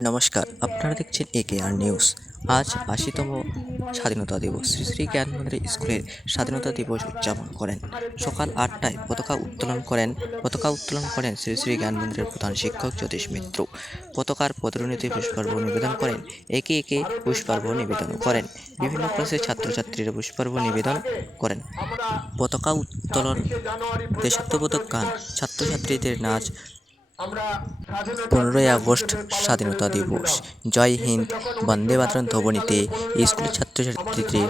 নমস্কার, আপনারা দেখছেন একেআর নিউজ। আজ ৮০তম স্বাধীনতা দিবস। শ্রী শ্রী জ্ঞান মন্দির স্কুলের স্বাধীনতা দিবস উদযাপন করেন। সকাল ৮টায় পতাকা উত্তোলন করেন শ্রী শ্রী জ্ঞান মন্দিরের প্রধান শিক্ষক জ্যোতিষ মিত্র। পতাকার পদরণীতে পুষ্পার্ঘ্য নিবেদন করেন। একে একে পুষ্পার্ঘ্য নিবেদন করেন। বিভিন্ন ক্লাসের ছাত্রছাত্রীরা পুষ্পার্ঘ্য নিবেদন করেন। পতাকা উত্তোলন, দেশাত্মবোধক গান, ছাত্রছাত্রীদের নাচ, 15ই আগস্ট স্বাধীনতা দিবস, জয় হিন্দ, বন্দে মাতরম ধ্বনিতে স্কুলের ছাত্রছাত্রীদের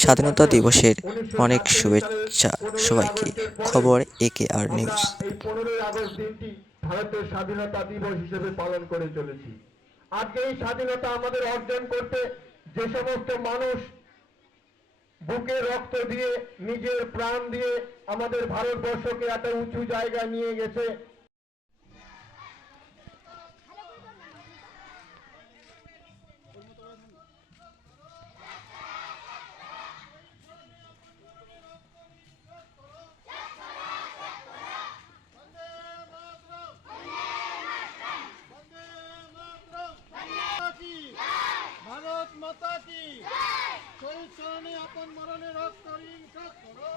স্বাধীনতা দিবসের অনেক শুভেচ্ছা সবাইকে। খবর একেআর নিউজ। এই 15ই আগস্ট দিনটি ভারতের স্বাধীনতা দিবস হিসেবে পালন করে চলেছি। আজকে এই স্বাধীনতা আমাদের অর্জন করতে যে সমস্ত মানুষ বুকে রক্ত দিয়ে, নিজের প্রাণ দিয়ে আমাদের ভারতবর্ষকে একটা উঁচু জায়গায় নিয়ে গেছে, ভারত মাতা কি শহীদ চরণে আপন মরণে রক্ত ঋণ শোধ করো।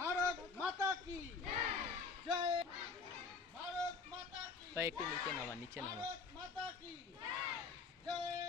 ভারত মাতা কি জয়। ভারত মাতা কি একটু নিচে নামা। মাতা কি জয়।